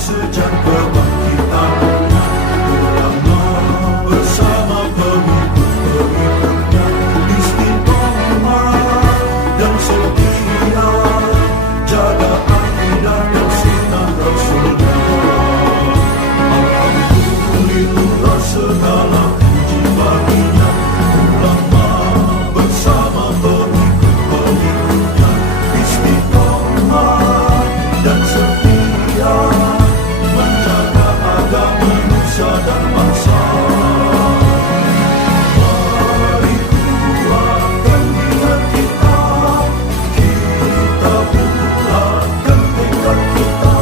sejak kebangkitan ulama bersama pengikut-pengikutnya istiqomah dan setia jaga akidah dan sunnah Rasulullah. Alhamdulillah segala puji baginya ulama bersama pengikut-pengikutnya istiqomah dan setia menjaga agama nusa dan bangsa. Mari kuatkan niat kita, kita bulatkan tekad kita,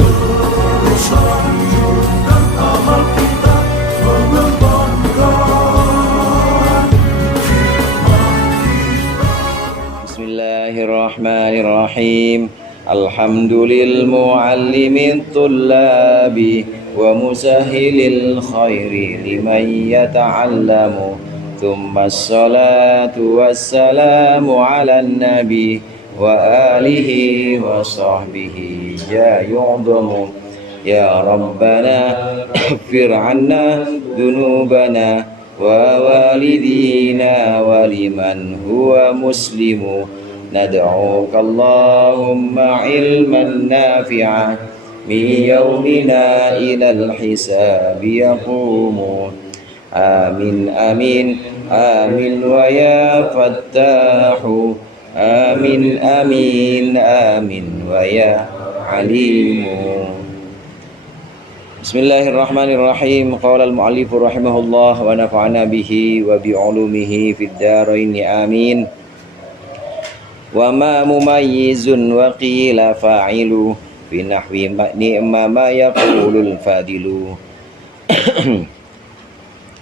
terus lanjutkan amal kita, mengembangkan hikmah kita. Bismillahirrahmanirrahim. Alhamdulil muallimit tullabi wa musahhilil khairi liman yata'allamu. Thumma assalatu wassalamu ala nabi wa alihi wa sahbihi ya yu'dhamu. Ya Rabbana ighfir 'anna dhunubana wa walidina wa liman huwa muslimu. Nad'uka Allahumma ilman nafi'an min yawmina ilal hisabi yaqumu. Amin amin amin wa ya fattahu. Amin amin amin wa ya alimu. Bismillahirrahmanirrahim. Qala al-mu'allif rahimahullah wa nafa'ana bihi wa bi'ulumihi fid dharain amin. Wa ma mumayyizun wa qila fa'ilu fi nahwi ni'ma ma yaqulul fadilu.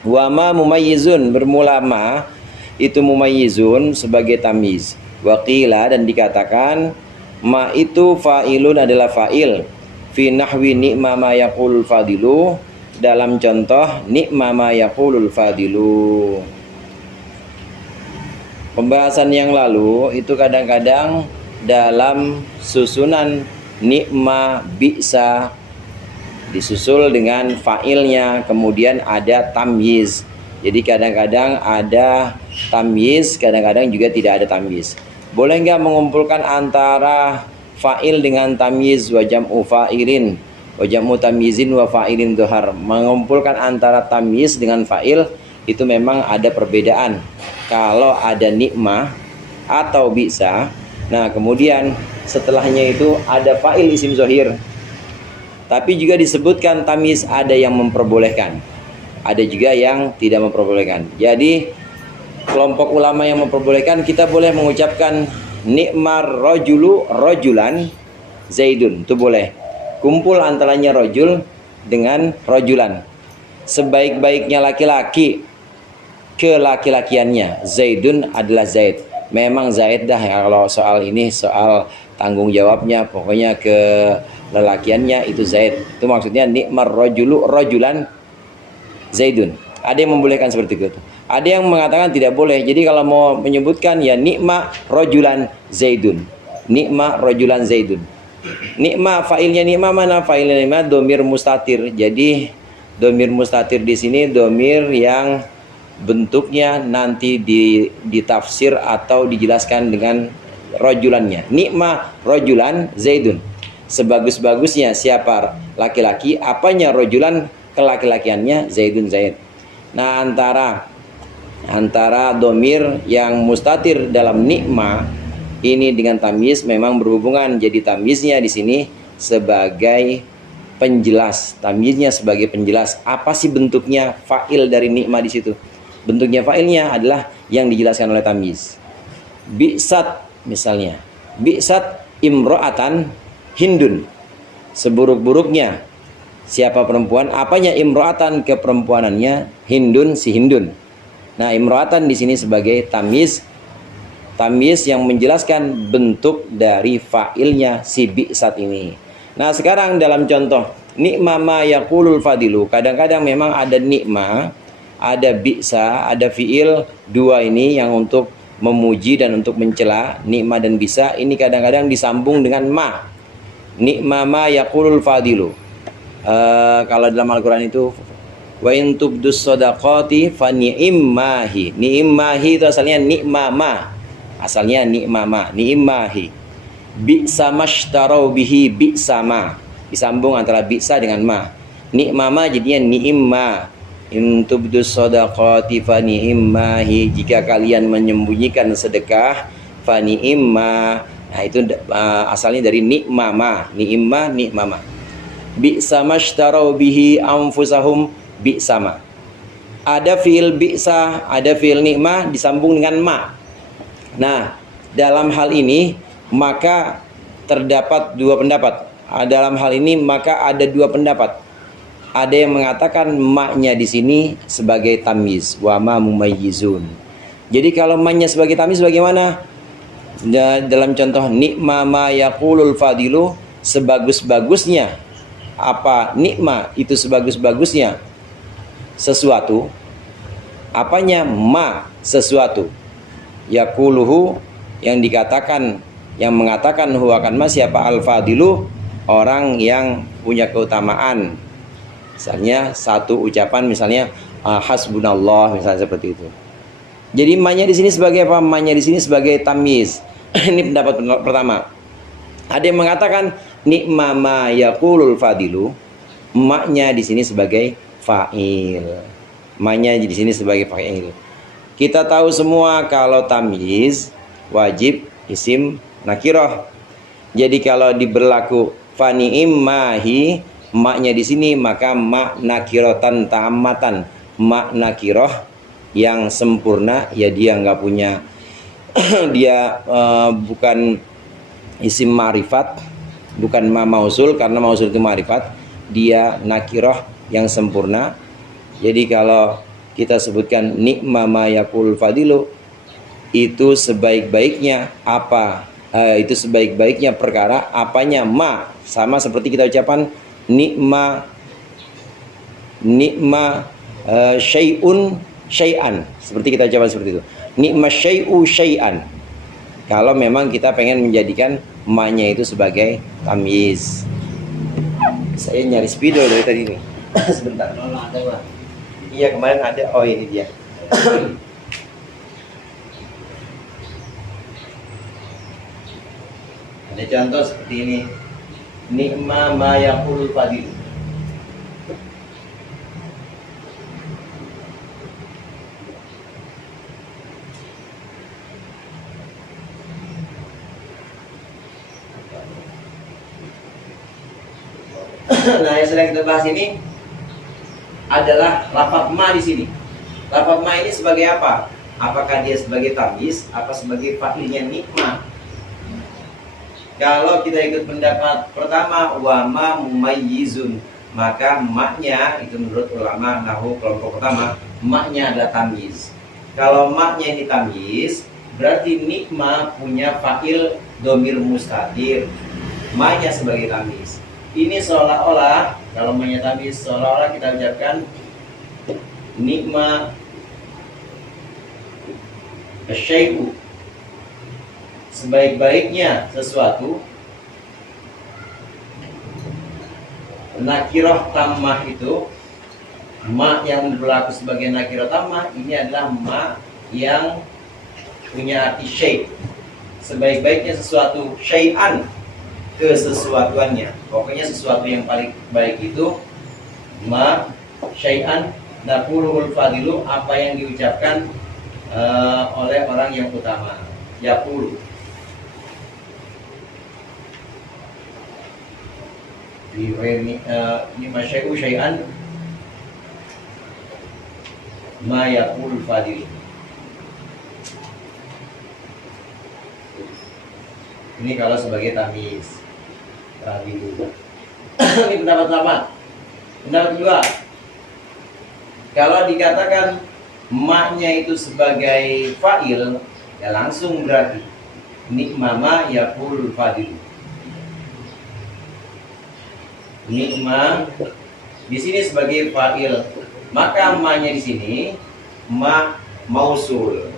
Wa ma mumayyizun, bermula ma itu mumayyizun sebagai tamyiz. Wa qila, dan dikatakan ma itu fa'ilun adalah fa'il fi nahwi ni'ma ma yaqulul fadilu, dalam contoh ni'ma ma yaqulul fadilu. Pembahasan yang lalu itu kadang-kadang dalam susunan ni'ma bi'sa disusul dengan fa'ilnya, kemudian ada tamyiz. Jadi kadang-kadang ada tamyiz, kadang-kadang juga tidak ada tamyiz. Boleh nggak mengumpulkan antara fa'il dengan tamyiz? Wa jam'u fa'ilin wa jam'u tamyizin wa fa'ilin dhuhar. Mengumpulkan antara tamyiz dengan fa'il itu memang ada perbedaan. Kalau ada nikmah atau bisa, nah kemudian setelahnya itu ada fa'il isim zohir. Tapi juga disebutkan tamyiz, ada yang memperbolehkan, ada juga yang tidak memperbolehkan. Jadi kelompok ulama yang memperbolehkan, kita boleh mengucapkan nikmar rojulu rojulan zaidun, itu boleh. Kumpul antaranya rojul dengan rojulan. Sebaik-baiknya laki-laki ke laki-lakiannya, zaidun adalah zaid. Memang zaid dah ya, kalau soal ini soal tanggung jawabnya, pokoknya ke lelakiannya itu zaid. Itu maksudnya nikmar rojulu rojulan zaidun. Ada yang membolehkan seperti itu. Ada yang mengatakan tidak boleh. Jadi kalau mau menyebutkan ya nikma rojulan zaidun, nikma rojulan zaidun. Nikma fa'ilnya nikma mana? Fa'ilnya nikma domir mustatir. Jadi domir mustatir di sini domir yang bentuknya nanti ditafsir atau dijelaskan dengan rojulannya. Nikma rojulan zaidun. Sebagus-bagusnya siapa laki-laki, apanya rojulan, kelaki-lakiannya zaidun zaid. Nah antara domir yang mustatir dalam nikma ini dengan tamyiz memang berhubungan. Jadi tamyiznya di sini sebagai penjelas, tamyiznya sebagai penjelas. Apa sih bentuknya fa'il dari nikma di situ? Bentuknya fa'ilnya adalah yang dijelaskan oleh tamyiz. Bi'sat misalnya, bi'sat imro'atan hindun, seburuk-buruknya siapa perempuan, apanya imro'atan, keperempuanannya, hindun si hindun. Nah imro'atan di sini sebagai tamyiz, tamyiz yang menjelaskan bentuk dari fa'ilnya si bi'sat ini. Nah sekarang dalam contoh nikma ma yaqulul fadilu, kadang-kadang memang ada nikma, ada bi'sa, ada fi'il dua ini yang untuk memuji dan untuk mencela. Nikma dan bisa ini kadang-kadang disambung dengan ma. Ni'ma ma yaqulul fadilu. Kalau dalam Al-Quran itu wa in tubdus shadaqati fa ni'immahi. Ni'immahi itu asalnya ni'mama. Asalnya ni'mama, ni'immahi. Bi'sa mashtarau bihi bi'sa ma. Disambung antara bi'sa dengan ma. Ni'mama jadinya ni'imma. In tubdus shadaqati fa ni'immahi. Jika kalian menyembunyikan sedekah fa ni'imma. Nah itu asalnya dari ni'mama. Ni'imma, ni'mama. Bi'sa mashtarau bihi anfusahum bi'sama. Ada fi'il bi'sa, ada fi'il ni'mah disambung dengan ma. Nah, dalam hal ini maka terdapat dua pendapat. Dalam hal ini maka ada dua pendapat. Ada yang mengatakan maknya di sini sebagai tamyiz, wa ma mumayyizun. Jadi kalau maknya sebagai tamyiz bagaimana? Dalam contoh ni'ma ma yaqulul fadilu, sebagus-bagusnya apa nikma itu sebagus-bagusnya sesuatu, apanya ma sesuatu, yaquluhu yang dikatakan, yang mengatakan huwa akan ma siapa al-fadilu, orang yang punya keutamaan. Misalnya satu ucapan misalnya hasbunallah misalnya seperti itu. Jadi ma-nya di sini sebagai apa? Ma-nya di sini sebagai tamyiz. Ini pendapat pertama. Ada yang mengatakan ni'ma ma yaqulul fadilu, maknya di sini sebagai fa'il. Maknya di sini sebagai fa'il. Kita tahu semua kalau tamyiz wajib isim nakirah. Jadi kalau diberlaku fa ni'immahi, maknya di sini maka mak nakiratan ta'ammatan, mak nakirah yang sempurna, ya dia nggak punya dia bukan isim ma'rifat, bukan ma mausul, karena mausul itu ma'rifat, dia nakirah yang sempurna. Jadi kalau kita sebutkan ni'ma ma yaqul fadilu, itu sebaik-baiknya apa? Itu sebaik-baiknya perkara, apanya ma, sama seperti kita ucapan ni'ma syai'un syai'an, seperti kita ucapkan seperti itu. Ni'ma syai'u syai'an. Kalau memang kita pengen menjadikan ma-nya itu sebagai tamyiz. Saya nyari spidol dari tadi nih. Sebentar. Iya kemarin ada. Oh ini dia. Ada contoh seperti ini. Ni'ma ma yaqulul fadil. Nah, yang sedang kita bahas ini adalah lafaz ma di sini. Lafaz ma ini sebagai apa? Apakah dia sebagai tamyiz, apa sebagai fa'ilnya nikmah? Kalau kita ikut pendapat pertama wa ma mumayyizun, maka maknya itu menurut ulama nahwu kelompok pertama, maknya adalah tamyiz. Kalau maknya ini tamyiz, berarti nikmah punya fa'il domir mustatir, maknya sebagai tamyiz. Ini seolah-olah, kalau maknya tamyiz, seolah-olah kita ucapkan nikmah asyai'u, sebaik-baiknya sesuatu. Nakirah tammah itu, ma yang berlaku sebagai nakirah tammah, ini adalah ma yang punya arti syai', sebaik-baiknya sesuatu, syai'an, kesesuatuannya. Pokoknya sesuatu yang paling baik itu ma syai'an naquluhul fadilu, apa yang diucapkan oleh orang yang utama, yaqulu. Ini masyai'u syai'an ma yaqul fadil. Ini kalau sebagai tamyiz. Ini pendapat pertama. Pendapat kedua, kalau dikatakan maknya itu sebagai fa'il, ya langsung berarti nikma ma yaqul fadil. Nikma di sini sebagai fa'il, maka ma-nya di sini ma mausul.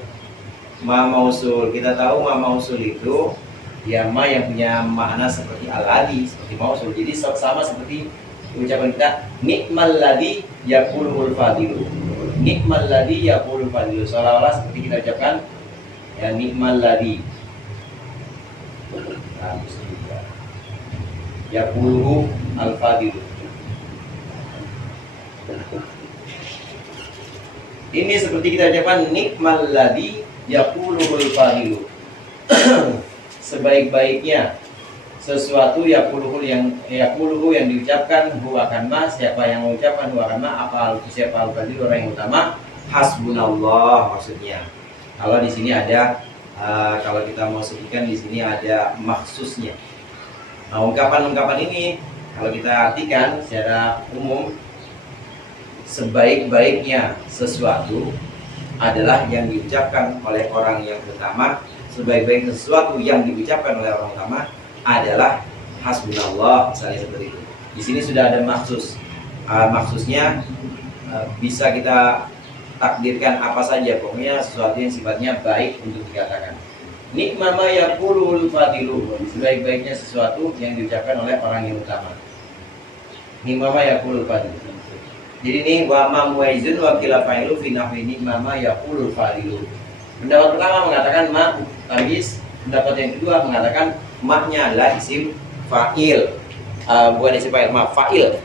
Ma mausul, kita tahu ma mausul itu Ya, ma yang punya makna seperti alladhi, seperti mausul. Jadi sama seperti ucapan kita nikmal ladzi yaqulul fadilu. Nikmal ladzi yaqulul fadilu. Seolah-olah seperti kita ucapkan ya nikmal ladzi. Nah, yaquluhu al fadilu. Ini seperti kita ucapkan nikmal ladzi yaquluhul fadilu. Sebaik-baiknya sesuatu yaquluhu yang diucapkan hu akan ma, siapa yang mengucapkan hu akan ma, apa siapa al fadilu orang yang utama, hasbunallah maksudnya. Kalau di sini ada kalau kita mau sebutkan di sini ada maksusnya. Nah, ungkapan-ungkapan ini kalau kita artikan secara umum, sebaik-baiknya sesuatu adalah yang diucapkan oleh orang yang utama. Sebaik-baik sesuatu yang diucapkan oleh orang utama adalah hasbunallah, misalnya seperti itu. Di sini sudah ada maksus. Maksusnya bisa kita takdirkan apa saja, pokoknya sesuatu yang sifatnya baik untuk dikatakan. Nikma ma yaqulul fadilu, sebaik-baiknya sesuatu yang diucapkan oleh orang yang utama. Nikma ma yaqulul fadilu. Jadi ini wa ma muaizun wa qila fa'ilu fi nahwi nikma ma yaqulul fadilu. Pendapat pertama mengatakan ma tamis, pendapat yang kedua mengatakan ma-nya adalah isim fa'il. Bukan isim fa'il, ma fa'il.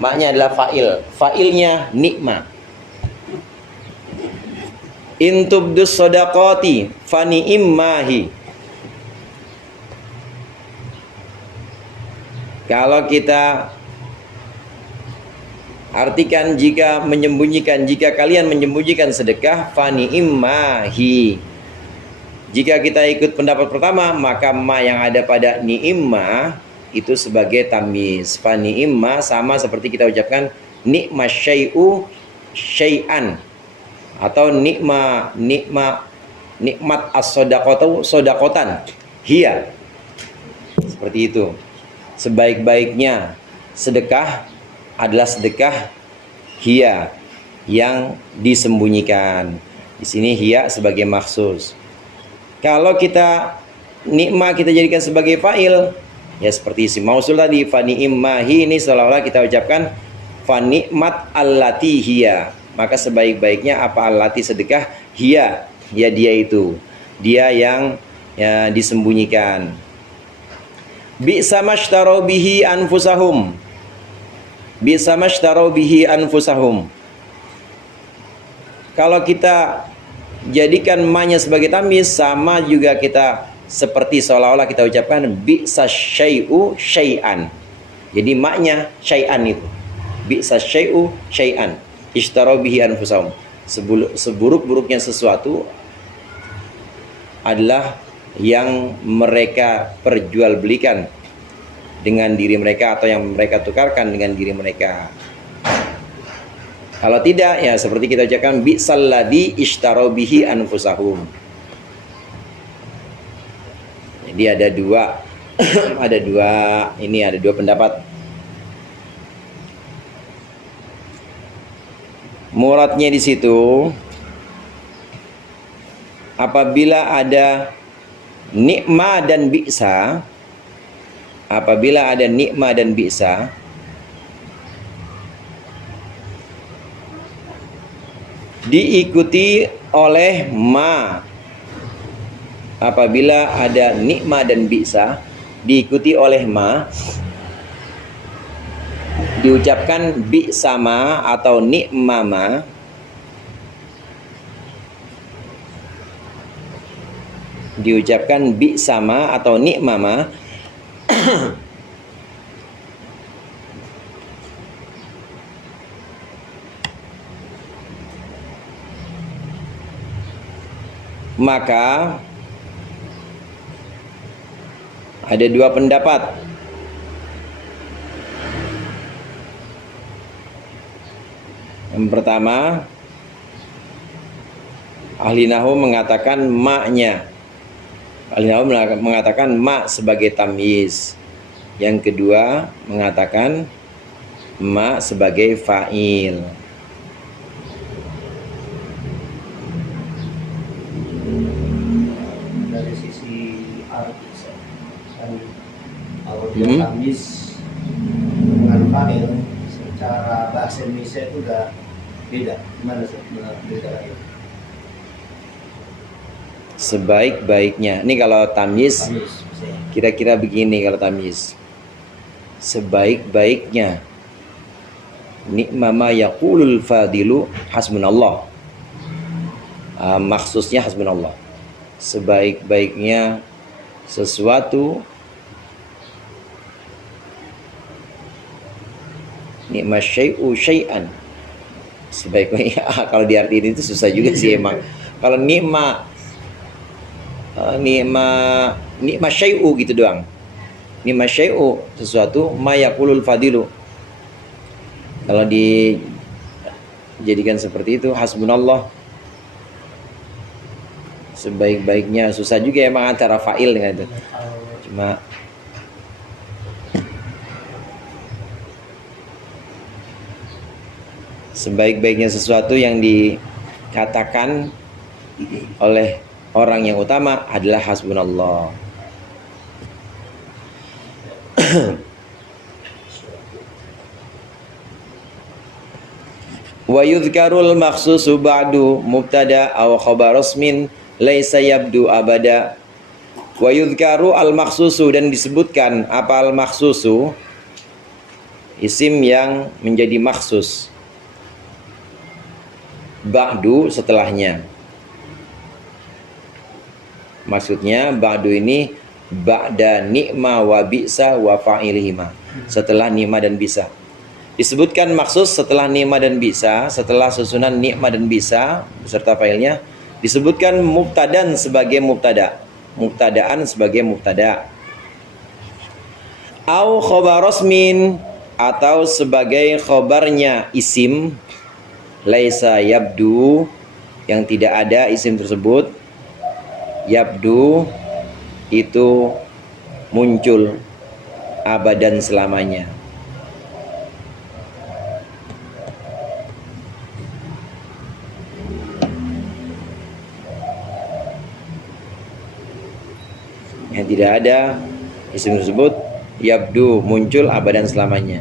Ma-nya adalah fa'il. Fa'ilnya nikma. Intubdus sodaqati fani immahi. Kalau kita artikan jika kalian menyembunyikan sedekah, fani immahi. Jika kita ikut pendapat pertama, maka ma yang ada pada ni'imma itu sebagai tamyiz. Fani imma sama seperti kita ucapkan nikma syai'u syai'an, atau nikmat as-sodaqatu sodakotan hiya. Seperti itu. Sebaik-baiknya sedekah adalah sedekah hiya yang disembunyikan. Di sini hiya sebagai maksus. Kalau kita nikma kita jadikan sebagai fa'il, ya seperti isim mausul tadi, fa ni'mahi, ini seolah-olah kita ucapkan fa ni'mat allati hiya. Maka sebaik-baiknya apa allati sedekah hiya, ya dia itu. Dia yang ya, disembunyikan. Bi'sa mashtaraw bihi anfusahum. Bi'sa mashtaraw bihi anfusahum. Kalau kita jadikan ma-nya sebagai tamyiz, sama juga kita seperti seolah-olah kita ucapkan bi'sa syai'u syai'an. Jadi ma-nya syai'an itu. Bi'sa syai'u syai'an. Ishtaraw bihi anfusahum. Seburuk-buruknya sesuatu adalah yang mereka perjualbelikan dengan diri mereka, atau yang mereka tukarkan dengan diri mereka. Kalau tidak, ya seperti kita ucapkan bi'sal ladzi ishtaraw bihi anfusahum. Jadi ada dua ada dua pendapat. Muradnya di situ, apabila ada nikma dan bi'sa, diikuti oleh ma. Apabila ada nikma dan bi'sa diikuti oleh ma, diucapkan bi'sama atau ni'mama, diucapkan bi'sama atau ni'mama, maka ada dua pendapat. Yang pertama, ahli nahwu mengatakan ma-nya. Ahli nahwu mengatakan ma sebagai tamyiz. Yang kedua mengatakan ma sebagai fa'il. Dari sisi arti, Kemudian tamyiz dengan fa'il secara bahasa Indonesia itu udah beda. Gimana sih beda lagi? Sebaik-baiknya. Ini kalau tamyiz Tamyiz misalnya. kira-kira begini kalau tamyiz. Sebaik-baiknya ni'ma ma yaqulul fadilu hasbunallah. Maksudnya hasbunallah. Sebaik-baiknya sesuatu, ni'ma syai'u syai'an. Sebaik-baiknya kalau diartiin itu susah juga sih emang. Kalau ni'ma syai'u gitu doang. Ni'ma syai'u sesuatu, ma yaqulul fadilu. Kalau dijadikan seperti itu hasbunallah. Sebaik-baiknya susah juga emang antara fa'il dengan itu. Cuma sebaik-baiknya sesuatu yang dikatakan oleh orang yang utama adalah hasbunallah. Wa yudhkarul makhsusu ba'du mubtada aw khabar rasmin laisa yabdu abada. Wa yudhkaru al makhsusu, dan disebutkan apa al makhsusu, isim yang menjadi maksus, ba'du setelahnya. Maksudnya ba'du ini ba'da ni'ma wa bi'sa wa fa'ilihima, setelah ni'ma dan bisa. Disebutkan maksus setelah ni'ma dan bisa, setelah susunan ni'ma dan bisa beserta failnya. Disebutkan mubtadan sebagai mubtada, mubtadaan sebagai mubtada, au khabar rasmin, atau sebagai khobarnya isim, laisa yabdu, yang tidak ada isim tersebut. Yabdu itu muncul abadan selamanya. Yang tidak ada isim tersebut, yabdu muncul abadan selamanya.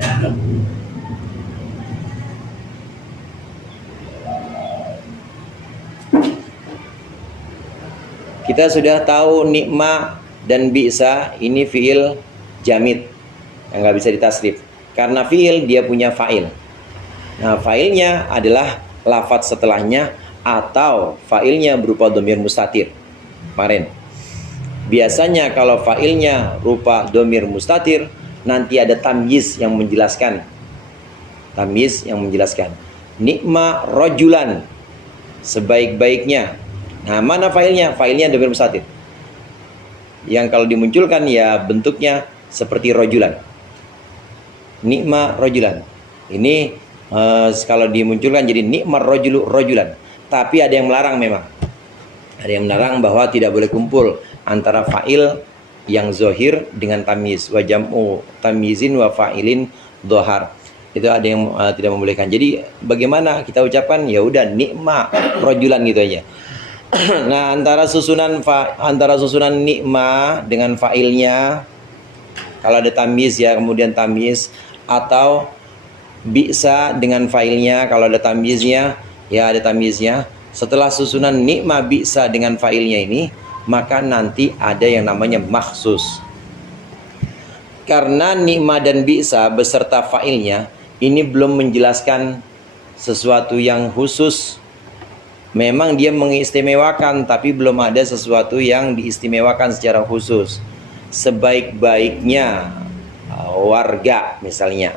Kita sudah tahu ni'ma dan bi'sa ini fi'il jamid yang nggak bisa ditasrif. Karena fi'il dia punya fa'il. Nah, fa'ilnya adalah lafadz setelahnya atau fa'ilnya berupa dhamir mustatir. Kemarin. Biasanya kalau fa'ilnya rupa dhamir mustatir, nanti ada tamyiz yang menjelaskan. Tamyiz yang menjelaskan. Ni'ma rajulan, sebaik-baiknya. Nah, mana fa'ilnya? Fa'ilnya dhamir mustatir. Yang kalau dimunculkan ya bentuknya seperti rajulan. Ni'ma rajulan. Ini kalau dimunculkan jadi ni'ma rajulu rajulan. Tapi ada yang melarang memang. Ada yang melarang bahwa tidak boleh kumpul antara fa'il yang zohir dengan tamyiz. Wa jam'u tamyizin wa fa'ilin dhohar. Itu ada yang tidak membolehkan. Jadi bagaimana kita ucapkan? Ya udah ni'ma rajulan gitu aja. Nah, antara susunan ni'ma dengan fa'ilnya, kalau ada tamyiz ya kemudian tamyiz, atau bi'sa dengan fa'ilnya, kalau ada tamyiznya ya ada tamyiznya. Setelah susunan ni'ma bi'sa dengan fa'ilnya ini, maka nanti ada yang namanya maksus. Karena ni'ma dan bi'sa beserta fa'ilnya ini belum menjelaskan sesuatu yang khusus. Memang dia mengistimewakan, tapi belum ada sesuatu yang diistimewakan secara khusus. Sebaik-baiknya warga misalnya,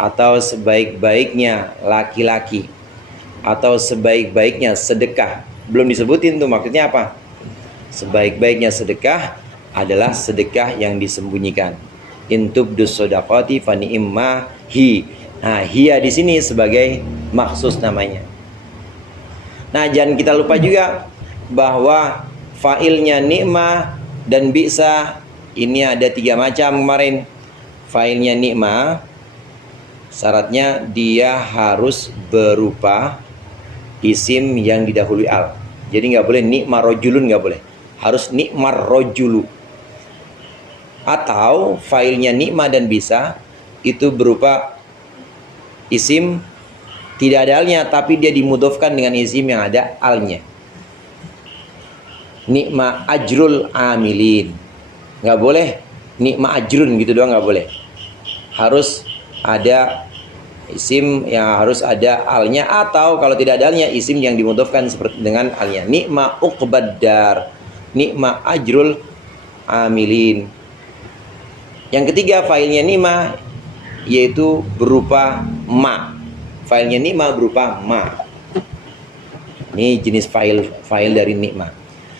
atau sebaik-baiknya laki-laki, atau sebaik-baiknya sedekah. Belum disebutin tuh maksudnya apa. Sebaik-baiknya sedekah adalah sedekah yang disembunyikan. Intubdus shadaqati fa ni'ma hi. Nah, hiya di sini sebagai maksus namanya. Nah, jangan kita lupa juga bahwa fa'ilnya ni'ma dan bi'sa ini ada 3 macam kemarin. Fa'ilnya ni'ma syaratnya dia harus berupa isim yang didahului al. Jadi nggak boleh ni'ma rojulun, nggak boleh. Harus ni'mar rojulu. Atau failnya nikma dan bisa itu berupa isim tidak ada alnya, tapi dia dimudhofkan dengan isim yang ada alnya. Nikma ajrul amilin, nggak boleh nikma ajrun gitu doang, nggak boleh. Harus ada isim yang harus ada alnya, atau kalau tidak ada alnya isim yang dimudhofkan seperti dengan alnya. Nikma uqbaddar, nikma ajrul amilin. Yang ketiga failnya nikma yaitu berupa ma. Failnya nikma berupa ma. Ini jenis fail dari nikma.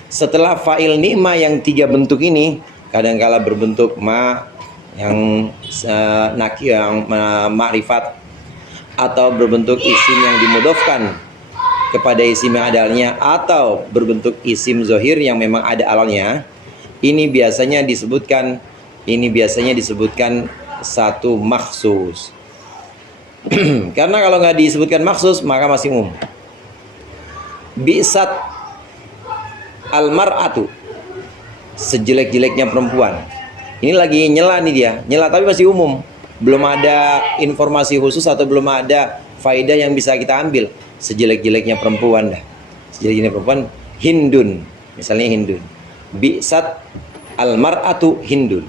Setelah fail nikma yang tiga bentuk ini, kadangkala berbentuk ma yang nakir, yang ma'rifat, atau berbentuk isim yang dimudhofkan kepada isim yang ada alnya, atau berbentuk isim zohir yang memang ada alalnya. Ini biasanya disebutkan satu maksus. Karena kalau nggak disebutkan maksus maka masih umum. Bi'sat almar'atu, sejelek-jeleknya perempuan. Ini lagi nyela nih dia, nyela tapi masih umum. Belum ada informasi khusus atau belum ada faedah yang bisa kita ambil. Sejelek-jeleknya perempuan dah. Sejelek-jeleknya perempuan hindun, misalnya hindun. Bi'sat almar'atu hindun.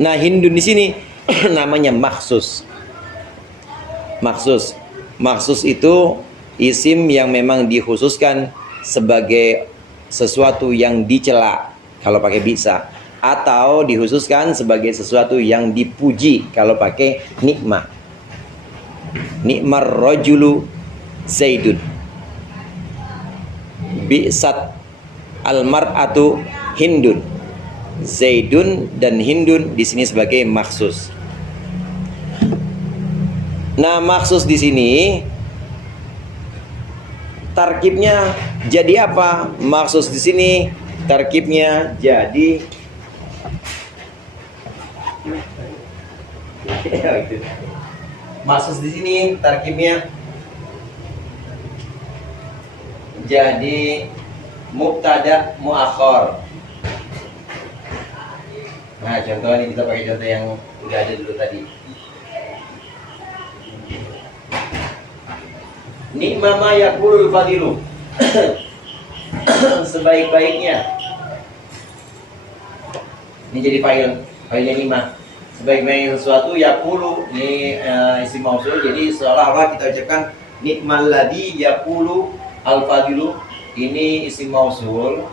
Nah, hindun di sini namanya maksus. Maksus itu isim yang memang dikhususkan sebagai sesuatu yang dicela kalau pakai bisa, atau dikhususkan sebagai sesuatu yang dipuji kalau pakai nikma. Nikmar rajulu zaidun. Bi'sat almar'atu hindun. Zaidun dan hindun di sini sebagai maksus. Nah, maksus di sini tarkibnya jadi apa? Maksus di sini tarkibnya jadi maksus di sini tarkibnya jadi mubtada muakhar. Nah, contoh ini kita pakai contoh yang udah ada dulu tadi. Nikma ma yaqulul fadilu. Sebaik-baiknya. Ini jadi failnya nikma. Sebaik-baiknya sesuatu yaqulu, ini isim mausul, jadi seolah-olah kita ucapkan nikmal ladzi yaqulu al fadilu. Ini isim mausul.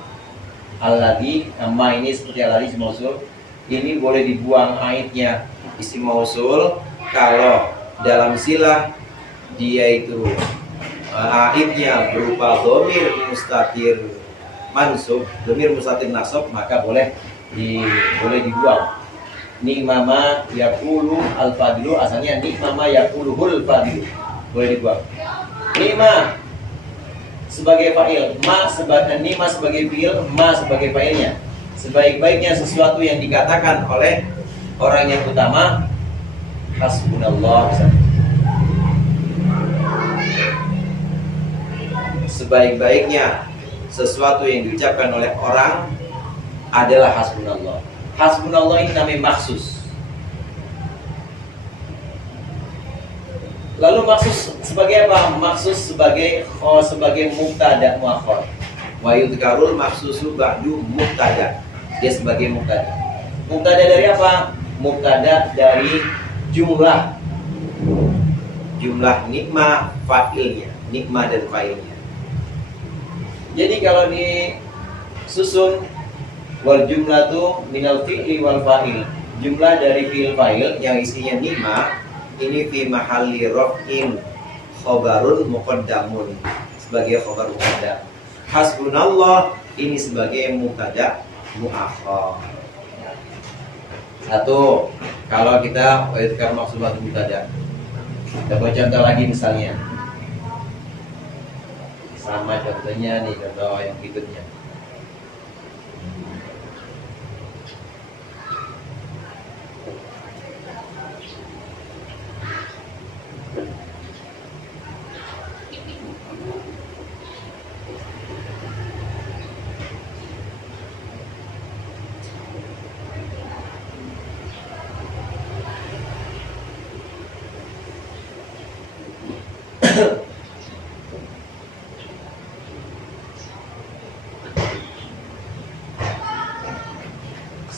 Al-ladzi, ma ini seperti al-ladzi isim mausul. Ini boleh dibuang aidnya. Isim mausul kalau dalam silah dia itu aidnya berupa dhamir mustatir mansub, dhamir mustatir nasab, maka boleh dibuang. Nikmama yaqulu al-fadilu, asalnya nikmama yaquluhul fadilu, boleh dibuang. Nikma sebagai fa'il, nikma sebagai fi'il, ma sebagai fa'ilnya. Sebaik-baiknya sesuatu yang dikatakan oleh orang yang utama, hasbunallah. Sebaik-baiknya sesuatu yang diucapkan oleh orang adalah hasbunallah. Hasbunallah ini namanya maksus. Lalu maksus sebagai apa? Maksus sebagai mubtada muakhar. Wa yudhkarul maksusu ba'du mubtada. Dia sebagai mubtada. Mubtada dari apa? Mubtada dari jumlah nikma fa'ilnya, nikma dan fa'ilnya. Jadi kalau disusun wal jumlatu minal fi'li wal fa'il, jumlah dari fi'il fa'il yang isinya nikma, ini fi mahalli raf'in khobarun muqaddamun, sebagai khobar muqaddam. Hasbunallah ini sebagai mubtada muakhar. Satu, kalau kita wajibkan maksud mubtada. Kita buat contoh lagi misalnya. Sama contohnya nih, contoh yang berikutnya.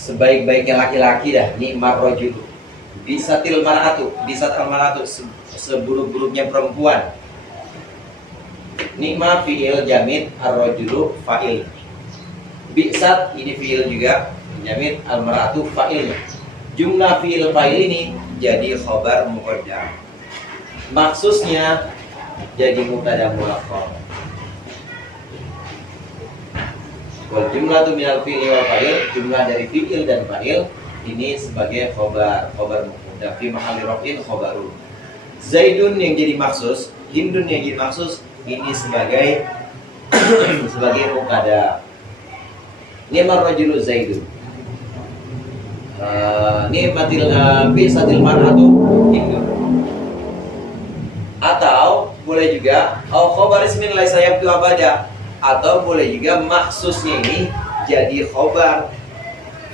Sebaik-baiknya laki-laki dah, nikmar rajulu. Bisatil mar'atu, bisat al mar'atu, seburuk-buruknya perempuan. Nikma fi'il jamid, ar-rajulu fa'il. Bisat ini fi'il juga, jamid, al mar'atu fa'ilnya. Jumlah fi'il fa'il ini jadi khobar muqaddam. Maksusnya jadi mubtada muakhkhar. Wal jumlatu minal fi'li wal fa'il, jumlah dari fi'il dan fa'il ini sebagai khobar muqaddam fi mahalli raf'in khobarun. Zaidun yang jadi maksus, Hindun yang jadi maksus ini sebagai sebagai mubtada. Ni'mar rajulu Zaidun. Ni'matil bisatil mar'atu Hindun. Atau boleh juga au khobar ismin laisa yabdu abada, atau boleh juga maksusnya ini jadi khobar.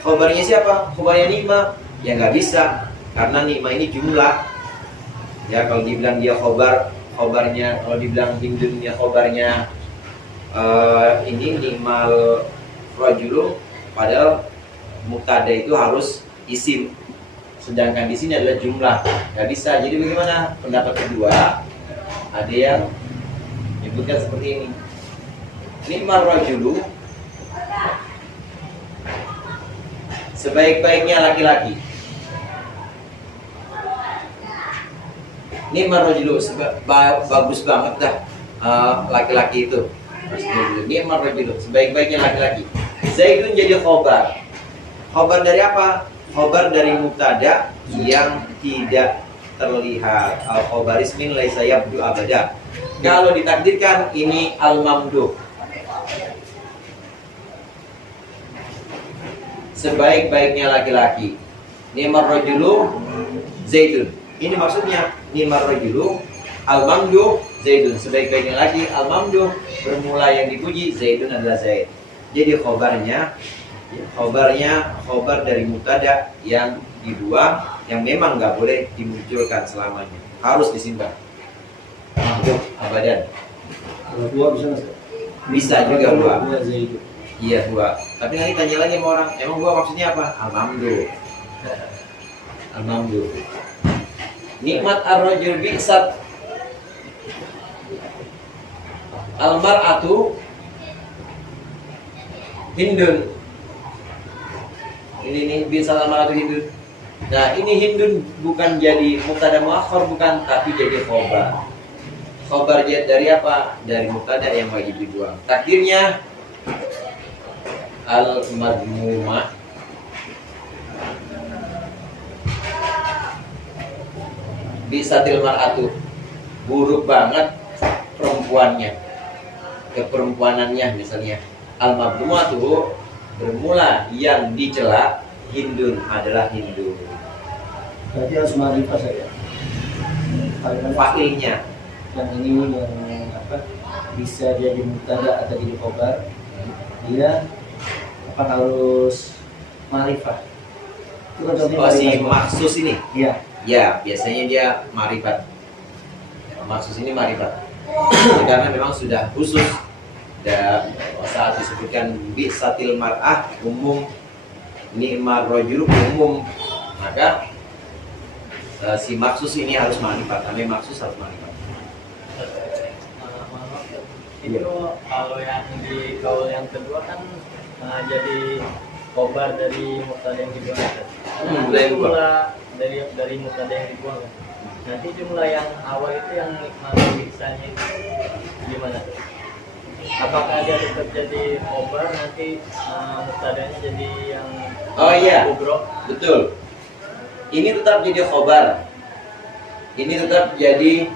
Khobarnya siapa? Khobarnya nikmah. Ya nggak bisa, karena nikmah ini jumlah. Ya kalau dibilang dia khobarnya, kalau dibilang Hindun ya khobarnya ini nikmal rajulu, padahal mubtada itu harus isim. Sedangkan di sini adalah jumlah, nggak bisa. Jadi bagaimana? Pendapat kedua ada yang menyebutkan seperti ini. Nikmar rajulu, sebaik-baiknya laki-laki. Nikmar rajulu, bagus banget dah laki-laki itu. Nikmar rajulu, sebaik-baiknya laki-laki. Zaidun jadi khobar. Khobar dari apa? Khobar dari mubtada yang tidak terlihat. Al khobar ismin laisa yabdu abada. Kalau ditakdirkan ini al mamduh. Sebaik-baiknya laki-laki. Nimar rajulu Zaidun. Ini maksudnya nimar rajulu al mamduh Zaidun. Sebaik-baiknya laki al mamduh, bermula yang dipuji Zaidun adalah Zaid. Jadi khobar dari mubtada yang dibuang, yang memang nggak boleh dimunculkan selamanya, harus disimpan untuk abadan. Kalau dua bisa nggak? Bisa juga dua. Dua Zaidun. Iya dua. Tapi nanti tanya lagi sama orang, emang dua maksudnya apa? Al-mamdu. Al-mamdu. Nikmat ar-rajul bi'sat al-mar'atu Hindun. Ini bi'sat al-mar'atu Hindun. Nah ini Hindun bukan jadi mubtada muakhkhar, bukan, tapi jadi khobar. Khobar dari apa? Dari mubtada yang wajib dibuang. Takdirnya al-madmumah bisatil mar'atu, buruk banget perempuannya, keperempuanannya misalnya. Al-madmumatu, bermula yang dicela, Hindun adalah Hindun. Berarti harus ma'rifah saja. Fakilnya Yang ini yang apa? Bisa jadi mubtada atau jadi khobar. Dia apa harus ma'rifah. Itu kan contohnya si ma'rifah. maksus ini. Iya. Ya, biasanya dia marifat. Maksus ini marifat. Karena memang sudah khusus. Dan saat disebutkan bisatil mar'ah umum, ni'mar rajulu umum, maka si maksus ini harus marifat. Namanya maksus harus marifat. Itu kalau yang di kaul yang kedua kan jadi khobar dari mubtada yang dibuang kan. Mubtada yang dibuang. Jumlah dari mubtada yang dibuang kan. Nanti jumlah yang awal itu yang nikmat bisanya itu gimana? Apakah dia tetap jadi khobar, nanti mubtadanya jadi yang Oh iya, kubro? betul. Ini tetap jadi khobar. Ini tetap jadi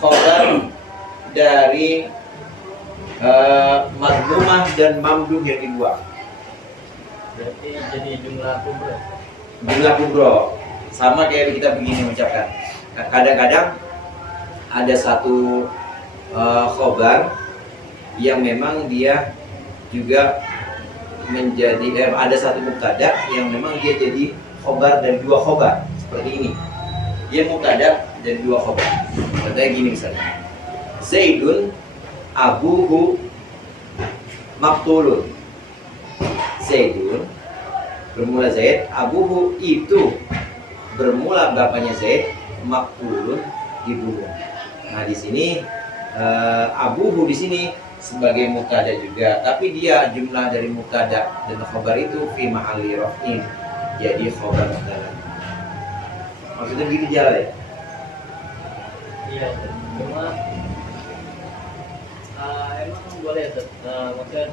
khobar dari madmumah dan mamduh yang dibuang. Berarti jadi jumlah kubro. Jumlah kubro sama kayak kita begini mengucapkan. Kadang-kadang ada satu khobar yang memang dia juga menjadi ada satu mubtada yang memang dia jadi khobar dan dua khobar seperti ini. Dia mubtada dan dua khobar. Contohnya gini misalnya. Zaidun abuhu maktulun. Zaidun bermula Zaid, abuhu itu bermula bapaknya Zaid, maktulun dibunuh. Nah di sini abuhu di sini sebagai mubtada juga, tapi dia jumlah dari mubtada dan khabar itu fi mahalli raf'in, jadi khabar mubtada. Maksudnya begitu jalan ya? Iya, cuma emang boleh ya, maksudnya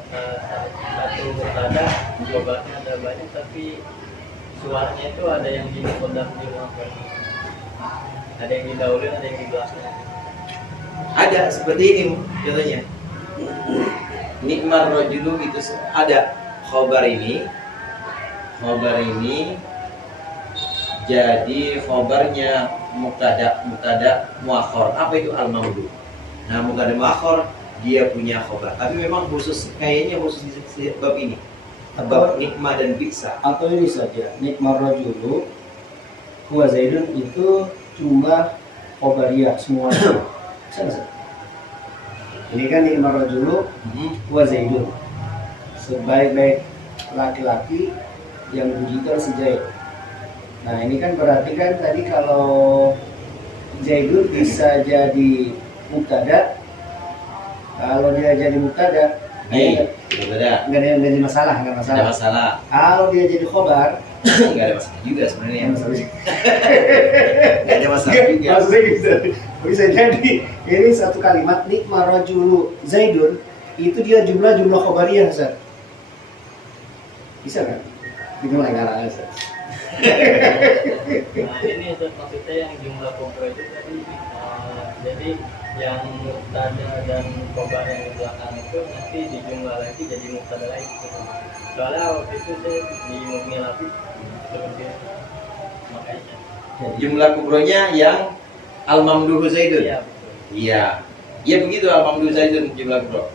satu mubtada jawabannya ada banyak, tapi suaranya itu ada yang di kodam di belakang, ada yang didahuluin, ada yang di belakang. Ada seperti ini contohnya. Nikmar rojulu itu ada khobar ini jadi khobarnya mubtada muakhor. Apa itu al-mamdu? Nah mubtada muakhor dia punya khobar, tapi memang kayaknya khusus di bab ini, bab nikmah dan bisa. Atau ini saja, nikmar rajulu huwa Zaidun itu jumlah khobariyah semuanya. Bisa. Ini kan nikmar rajulu huwa Zaidun, sebaik-baik laki-laki yang dipujikan si Zaid. Nah ini kan berarti kan tadi kalau Zaidun bisa jadi mubtada. Kalau dia jadi mubtada, nggak ada masalah, nggak masalah. Ada masalah. Kalau dia jadi khobar, Nggak ada masalah juga sebenarnya. Nggak ada masalah juga. Maksudnya bisa jadi ini satu kalimat nikmar rajulu Zaidun itu dia jumlah khobariyah, Ustaz. Bisa kan? Gimana ngarang, Ustaz? Nah ini maksudnya yang jumlah kompro itu tadi, jadi yang mubtada dan khobar yang di belakang itu nanti dijumlah lagi jadi mubtada lagi. Soalnya waktu itu saya di Mukmil Lapis seperti itu, makanya. Jumlah kubronya yang al-mamduhu Zaidun. Iya betul. Iya. Iya begitu al-mamduhu Zaidun jumlah kubro.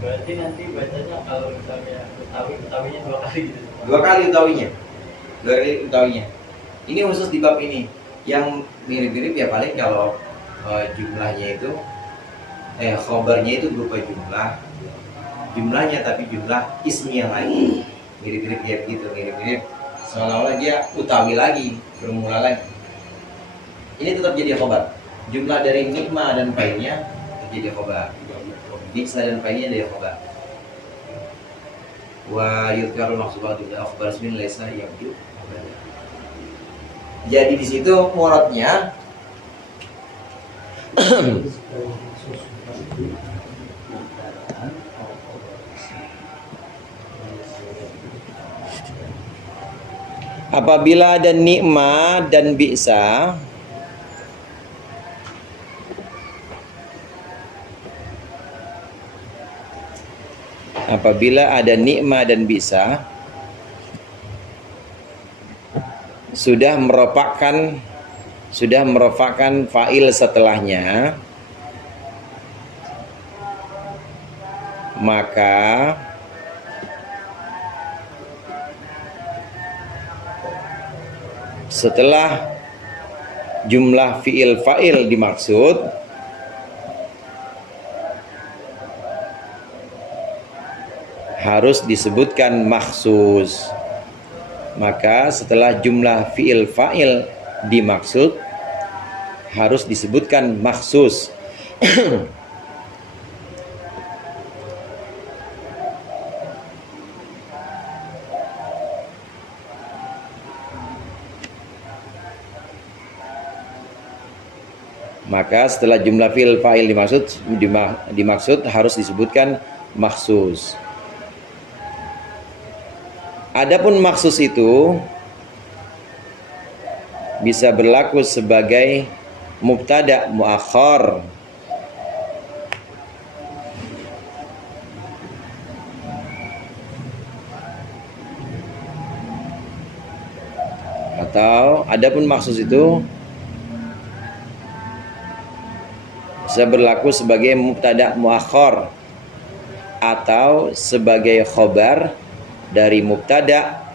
Berarti nanti bacanya kalau misalnya utawinya 2 kali gitu. 2 kali utawinya. Ini khusus di bab ini. Yang mirip-mirip ya paling kalau jumlahnya itu khobarnya itu berupa jumlahnya tapi jumlah ismi yang lain. Mirip-mirip ya begitu, mirip-mirip seolah-olah dia utawi lagi, bermula lagi. Ini tetap jadi khobar. Jumlah dari nikmah dan failnya jadi khobar. Bisa dan failnya dari khobar. Wa yudhkarul maksubatu bil akhbar ismin laisa yabdu. Jadi di situ muradnya apabila ada nikmah dan bisa, apabila ada nikmah dan bisa sudah merofakkan fa'il setelahnya, maka setelah jumlah fi'il fa'il dimaksud harus disebutkan makhsus. Maka setelah jumlah fi'il fa'il dimaksud harus disebutkan makhsus. Maka setelah jumlah fi'il fa'il dimaksud harus disebutkan makhsus. Adapun makhsus itu bisa berlaku sebagai mubtada muakhar atau adapun makhsus itu bisa berlaku sebagai mubtada muakhar atau sebagai khobar dari mubtada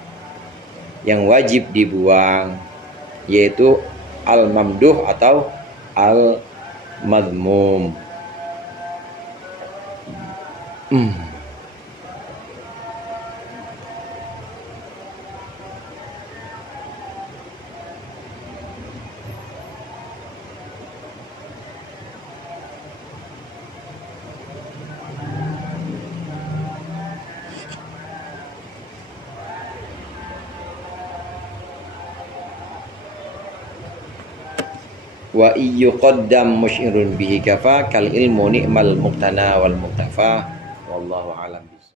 yang wajib dibuang, yaitu al-mamduh atau al madmum. Wa iyyuqaddam musyirun bihi kafa kal ilmu ni'mal muqtana wal muktafa wallahu alam.